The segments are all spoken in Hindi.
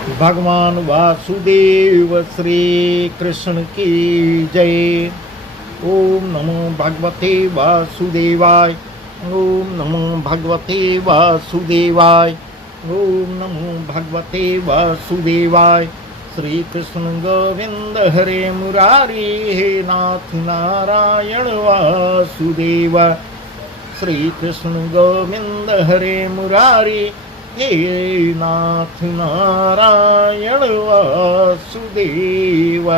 भगवान वासुदेव श्री कृष्ण की जय। ओम नमो भगवते वासुदेवाय। ओम नमो भगवते वासुदेवाय। ओम नमो भगवते वासुदेवाय। श्री कृष्ण गोविंद हरे मुरारी हे नाथ नारायण वासुदेव। श्री कृष्ण गोविंद हरे मुरारी हे नाथ नारायण वासुदेव।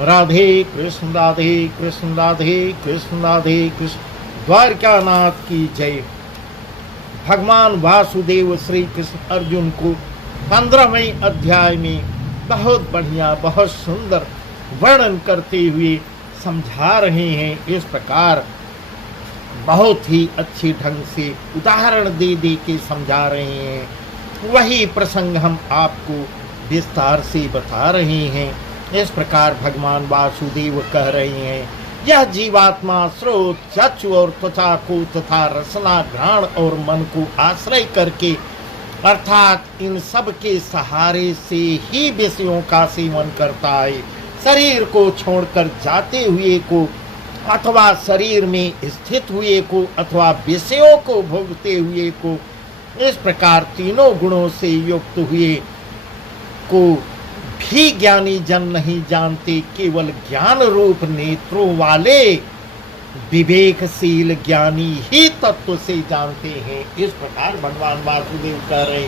राधे कृष्ण राधे कृष्ण राधे कृष्ण राधे कृष्ण। द्वारकानाथ की जय। भगवान वासुदेव श्री कृष्ण अर्जुन को 15वें अध्याय में बहुत बढ़िया बहुत सुंदर वर्णन करते हुए समझा रहे हैं। इस प्रकार बहुत ही अच्छे ढंग से उदाहरण दे दे के समझा रहे हैं। वही प्रसंग हम आपको विस्तार से बता रहे हैं। इस प्रकार भगवान वासुदेव कह रहे हैं, यह जीवात्मा स्रोत चक्षु और त्वचा को तथा रसना घ्राण और मन को आश्रय करके अर्थात इन सब के सहारे से ही विषयों का सेवन करता है। शरीर को छोड़कर जाते हुए को अथवा शरीर में स्थित हुए को अथवा विषयों को भोगते हुए को, इस प्रकार तीनों गुणों से युक्त हुए को भी ज्ञानी जन नहीं जानते। केवल ज्ञान रूप नेत्रों वाले विवेकशील ज्ञानी ही तत्व से जानते हैं। इस प्रकार भगवान वासुदेव कह रहे,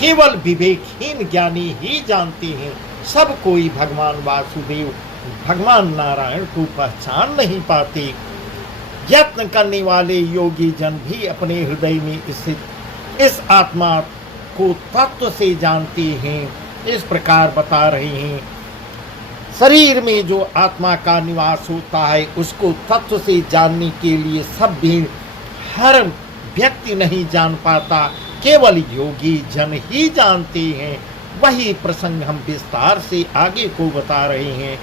केवल विवेकहीन ज्ञानी ही जानते हैं। सब कोई भगवान वासुदेव भगवान नारायण को पहचान नहीं पाते। यत्न करने वाले योगी जन भी अपने हृदय में स्थित इस आत्मा को तत्व से जानते हैं। इस प्रकार बता रहे हैं, शरीर में जो आत्मा का निवास होता है उसको तत्व से जानने के लिए सब भी हर व्यक्ति नहीं जान पाता, केवल योगी जन ही जानते हैं। वही प्रसंग हम विस्तार से आगे को बता रहे हैं।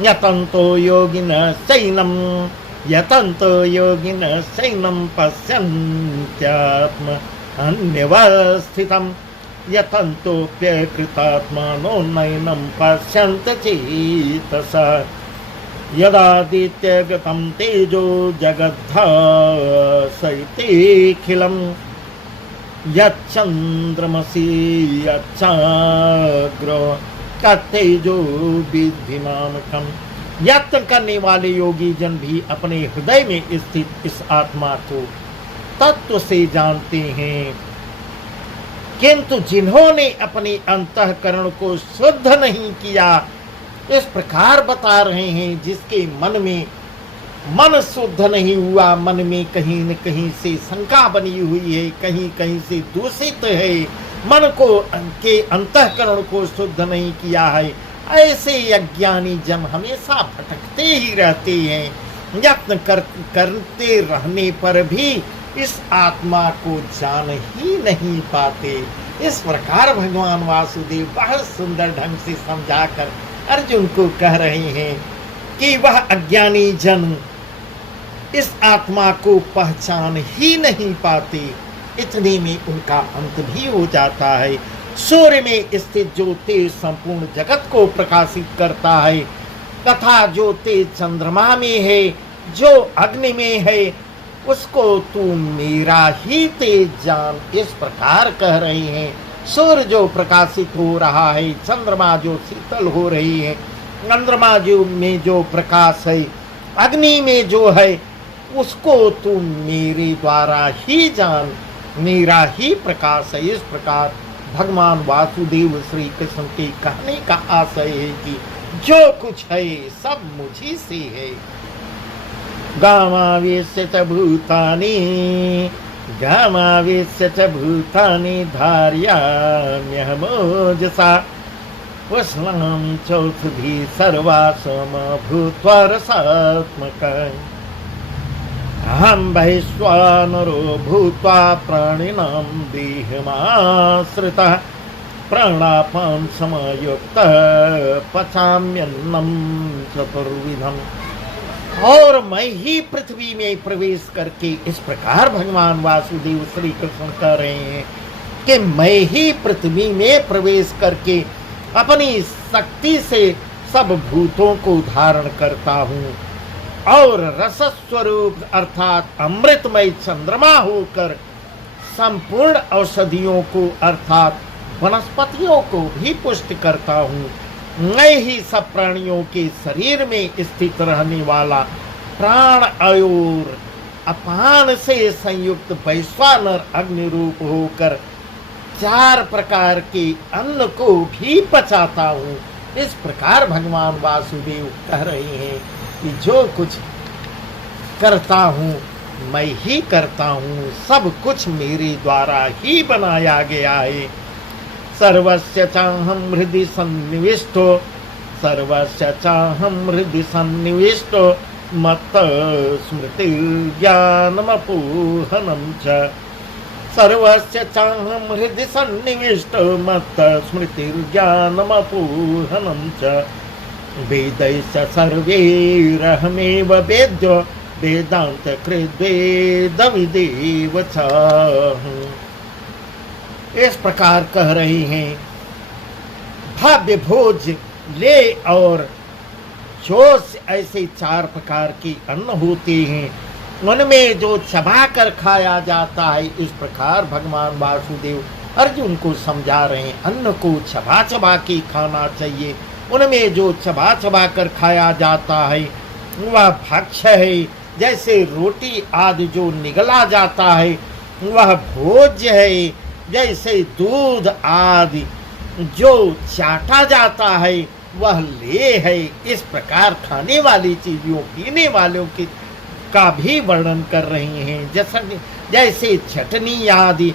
यतन्तो योगिनः शयनं पश्यन्त्यात्म अन्यवस्थितं यतन्तोऽप्यकृतात्मानो नैनं पश्यन्त चेतसः यदादित्यगतं तेजो जगद्भासयतेऽखिलं यच्चन्द्रमसि यच्चाग्रो तेजो विधिमामकम्। यत्न करने वाले योगी जन भी अपने हृदय में स्थित इस आत्मा को तत्व से जानते हैं, किंतु जिन्होंने अपने अंतःकरण को शुद्ध नहीं किया, इस प्रकार बता रहे हैं, जिसके मन में मन शुद्ध नहीं हुआ, मन में कहीं न कहीं से शंका बनी हुई है, कहीं कहीं से दूषित है, मन को के अंतःकरण को शुद्ध नहीं किया है, ऐसे अज्ञानी जन हमेशा भटकते ही रहते हैं। यत्न करते रहने पर भी इस आत्मा को जान ही नहीं पाते। इस प्रकार भगवान वासुदेव बहुत सुंदर ढंग से समझाकर अर्जुन को कह रहे हैं कि वह अज्ञानी जन इस आत्मा को पहचान ही नहीं पाते। इतने में उनका अंत भी हो जाता है। सूर्य में स्थित जो तेज संपूर्ण जगत को प्रकाशित करता है तथा जो तेज चंद्रमा में है, जो अग्नि में है, उसको तू मेरा ही तेज जान। इस प्रकार कह रहे हैं। सूर्य जो प्रकाशित हो रहा है, चंद्रमा जो शीतल हो रही है, चंद्रमा जो में जो प्रकाश है, अग्नि में जो है, उसको तू मेरे द्वारा ही जान, मेरा ही प्रकाश है। इस प्रकार भगवान वासुदेव श्री कृष्ण के कहने का आशय है कि जो कुछ है सब मुझी से है। गामावेश्य च भूतानि धारयाम्यहमोजसा वस्नां चौषधी सर्वासम भूत्वा रसात्मकः अहं वैश्वानरो भूत्वा प्राणिनां देहमाश्रितः प्राणापान समयुक्तः पचाम्यन्नं चतुर्विधम्। और मैं ही पृथ्वी में प्रवेश करके, इस प्रकार भगवान वासुदेव श्री कृष्ण कह रहे हैं, कि मैं ही पृथ्वी में प्रवेश करके अपनी शक्ति से सब भूतों को धारण करता हूँ और रसस्वरूप अर्थात अमृतमय चंद्रमा होकर संपूर्ण औषधियों को अर्थात वनस्पतियों को भी पुष्ट करता हूँ। मैं ही सब प्राणियों के शरीर में स्थित रहने वाला प्राण और अपान से संयुक्त वैश्वानर अग्नि रूप होकर 4 प्रकार के अन्न को भी पचाता हूँ। इस प्रकार भगवान वासुदेव कह रहे हैं कि जो कुछ करता हूँ मैं ही करता हूँ, सब कुछ मेरे द्वारा ही बनाया गया है। सर्वस्य चाहं हृदि सन्निविष्टो, सर्वस्य चाहं हृदि सन्निविष्टो, मत्त स्मृतिर्ज्ञानमपोहनं च। सर्वस्य चाहं हृदि सन्निविष्टो, मत्त स्मृतिर्ज्ञानमपोहनं च। वेदैश्च सर्वैरहमेव वेद्यो, वेदान्तकृद्वेदविदेव च। इस प्रकार कह रहे हैं भव्य भोज ले और जो ऐसे 4 प्रकार के अन्न होते हैं उनमें जो चबा कर खाया जाता है, इस प्रकार भगवान वासुदेव अर्जुन को समझा रहे हैं अन्न को चबा चबा के खाना चाहिए। उनमें जो चबा चबा कर खाया जाता है वह भक्ष्य है, जैसे रोटी आदि जो निगला जाता है वह भोज्य है, जैसे दूध आदि जो चाटा जाता है वह ले है। इस प्रकार खाने वाली चीजों पीने वालों की का भी वर्णन कर रही हैं, जैसे चटनी आदि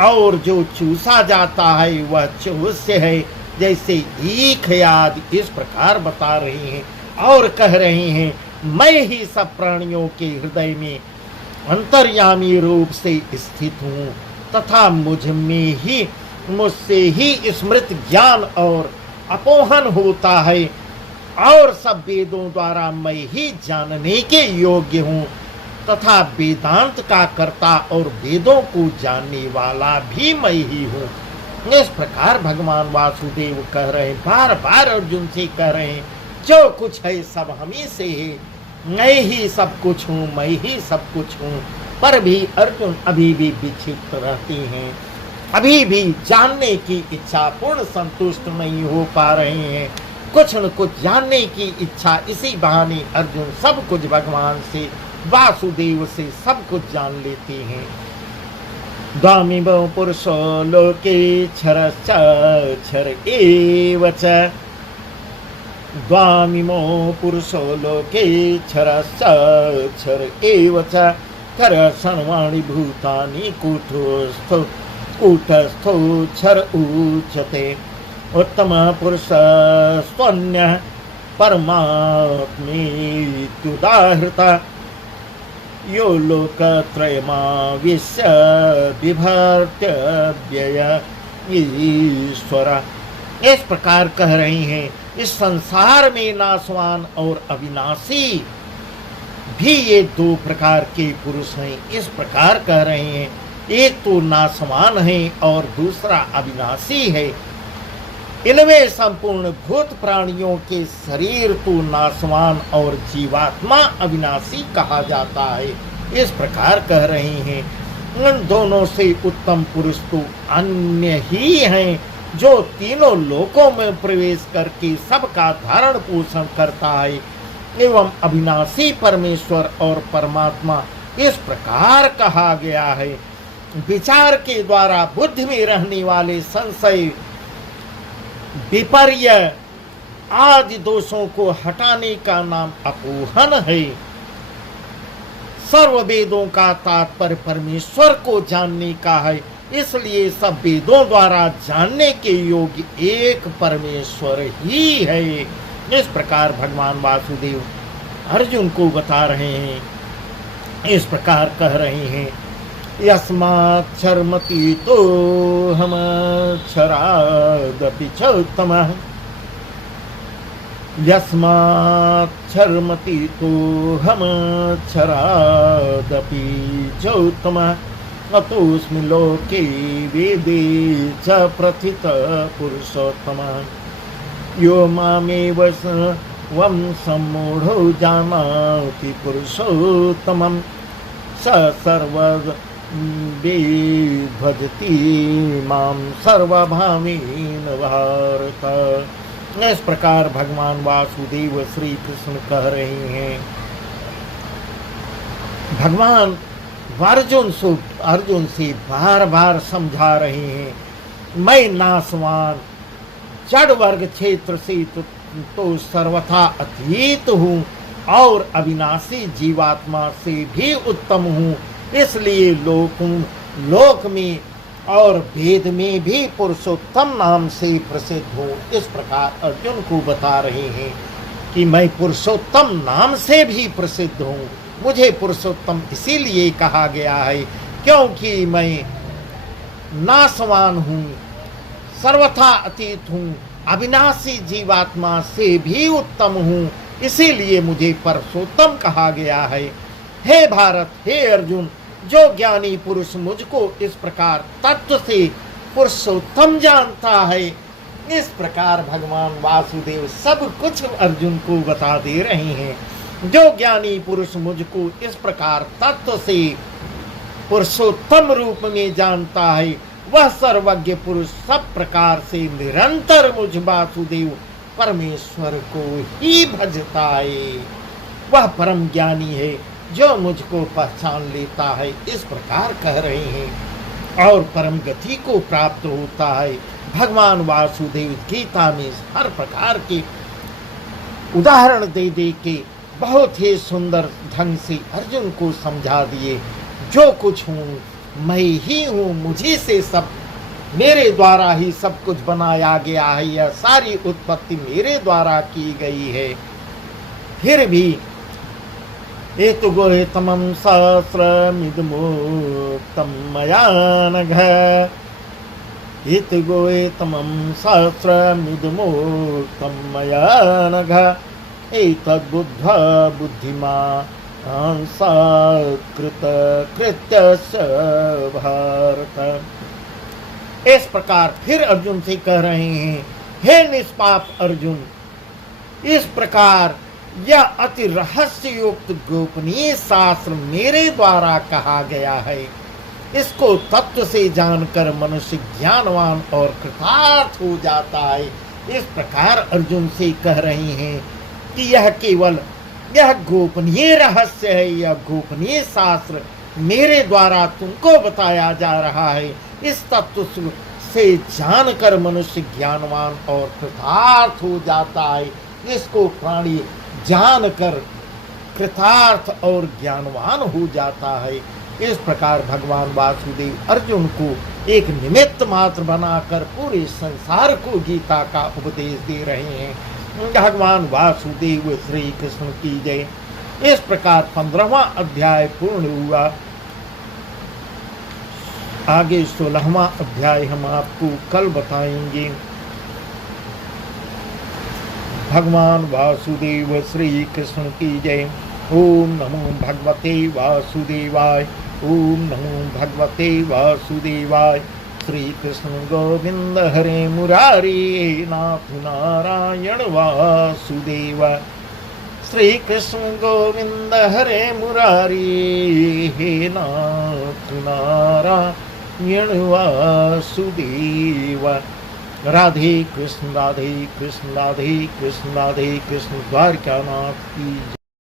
और जो चूसा जाता है वह चूस्य है, जैसे ईख आदि। इस प्रकार बता रहे हैं और कह रहे हैं मैं ही सब प्राणियों के हृदय में अंतर्यामी रूप से स्थित हूँ तथा मुझसे ही स्मृत ज्ञान और अपोहन होता है और सब वेदों द्वारा मैं ही जानने के योग्य हूँ तथा वेदांत का कर्ता और वेदों को जानने वाला भी मैं ही हूँ। इस प्रकार भगवान वासुदेव कह रहे हैं, बार बार अर्जुन से कह रहे हैं जो कुछ है सब हमी से है, मैं ही सब कुछ हूँ, मैं ही सब कुछ हूँ। पर भी अर्जुन अभी भी विक्षिप्त रहते हैं, अभी भी जानने की इच्छा पूर्ण संतुष्ट नहीं हो पा रहे हैं। कुछ न कुछ जानने की इच्छा, इसी बहाने अर्जुन सब कुछ भगवान से वासुदेव से सब कुछ जान लेते हैं। द्वामिमो पुरुषो लोके क्षर एव च, द्वामिमो पुरुषो लोके क्षर एव च, कर सर्वाणि भूतानि कूटस्थो क्षर उच्यते। उत्तम पुरुष स्वन्यः परमात्मेत्युदाहृता, यो लोकत्रयमाविश्य बिभर्त्य व्यय ईश्वर। इस प्रकार कह रहे हैं इस संसार में नाशवान और अविनाशी भी ये 2 प्रकार के पुरुष हैं। इस प्रकार कह रहे हैं एक तो नाशवान है और दूसरा अविनाशी है। इनमें संपूर्ण भूत प्राणियों के शरीर तो नाशवान और जीवात्मा अविनाशी कहा जाता है। इस प्रकार कह रहे हैं उन दोनों से उत्तम पुरुष तो अन्य ही हैं जो तीनों लोकों में प्रवेश करके सबका धारण पोषण करता है एवं अविनाशी परमेश्वर और परमात्मा इस प्रकार कहा गया है। विचार के द्वारा बुद्धि में रहने वाले संशय, विपर्य आदि दोषों को हटाने का नाम अपोहन है। सर्व वेदों का तात्पर्य परमेश्वर को जानने का है, इसलिए सब वेदों द्वारा जानने के योग्य एक परमेश्वर ही है। इस प्रकार भगवान वासुदेव अर्जुन को बता रहे हैं, इस प्रकार कह रहे हैं यस्माक्षरमति तो हम क्षरादपि चोत्तमः, यस्माक्षरमति तो हम क्षरादपि चोत्तमः, अतोऽस्मि लोके वेदे च प्रथित पुरुषोत्तमः यो मामेव वं सम्मूढो जानाति पुरुषोत्तमं स सर्वविद् भजति मां सर्वभावेन भारत। इस प्रकार भगवान वासुदेव श्री कृष्ण कह रहे हैं। भगवान अर्जुन से बार बार समझा रहे हैं, मैं नासवान जड़ वर्ग क्षेत्र से तो सर्वथा अतीत हूँ और अविनाशी जीवात्मा से भी उत्तम हूँ, इसलिए लोक में और वेद में भी पुरुषोत्तम नाम से प्रसिद्ध हूँ। इस प्रकार अर्जुन को बता रहे हैं कि मैं पुरुषोत्तम नाम से भी प्रसिद्ध हूँ। मुझे पुरुषोत्तम इसीलिए कहा गया है क्योंकि मैं नासवान हूँ, सर्वथा अतीत हूँ, अविनाशी जीवात्मा से भी उत्तम हूँ, इसीलिए मुझे पुरुषोत्तम कहा गया है। हे भारत, हे अर्जुन, जो ज्ञानी पुरुष मुझको इस प्रकार तत्व से पुरुषोत्तम जानता है, इस प्रकार भगवान वासुदेव सब कुछ अर्जुन को बता दे रहे हैं। जो ज्ञानी पुरुष मुझको इस प्रकार तत्व से पुरुषोत्तम रूप में जानता है, वह सर्वज्ञ पुरुष सब प्रकार से निरंतर मुझ वासुदेव परमेश्वर को ही भजता है। वह परम ज्ञानी है जो मुझको पहचान लेता है, इस प्रकार कह रहे हैं, और परम गति को प्राप्त होता है। भगवान वासुदेव गीता में हर प्रकार के उदाहरण दे दे के बहुत ही सुंदर ढंग से अर्जुन को समझा दिए। जो कुछ हूँ मैं ही हूँ, मुझी से सब, मेरे द्वारा ही सब कुछ बनाया गया है, यह सारी उत्पत्ति मेरे द्वारा की गई है। फिर भी एतु गोहितमं सहस्रमिदमुक्तं मया नघ, एतु गोहितमं सहस्रमिदमुक्तं मया नघ, एतद्बुद्ध्वा बुद्धिमान् कृत्यस्य भारत। इस प्रकार फिर अर्जुन से कह रहे हैं, हे निष्पाप अर्जुन, इस प्रकार यह अति रहस्य युक्त गोपनीय शास्त्र मेरे द्वारा कहा गया है। इसको तत्व से जानकर मनुष्य ज्ञानवान और कृतार्थ हो जाता है। इस प्रकार अर्जुन से कह रहे हैं कि यह गोपनीय रहस्य है, यह गोपनीय शास्त्र मेरे द्वारा तुमको बताया जा रहा है। इस तत्व से जानकर मनुष्य ज्ञानवान और कृतार्थ हो जाता है। इसको प्राणी जानकर कृतार्थ और ज्ञानवान हो जाता है। इस प्रकार भगवान वासुदेव अर्जुन को एक निमित्त मात्र बनाकर पूरे संसार को गीता का उपदेश दे रहे हैं। भगवान वासुदेव श्री कृष्ण की जय। इस प्रकार 15वां अध्याय पूर्ण हुआ। आगे 16वां अध्याय हम आपको कल बताएंगे। भगवान वासुदेव श्री कृष्ण की जय। ओम नमो भगवते वासुदेवाय। ओम नमो भगवते वासुदेवाय। श्री कृष्ण गोविंद हरे मुरारी नाथ नारायण वासुदेव। श्री कृष्ण गोविंद हरे मुरारी हे नाथ नारायण वासुदेव। राधे कृष्ण राधे कृष्ण राधे कृष्ण राधे कृष्ण। द्वारकानाथ की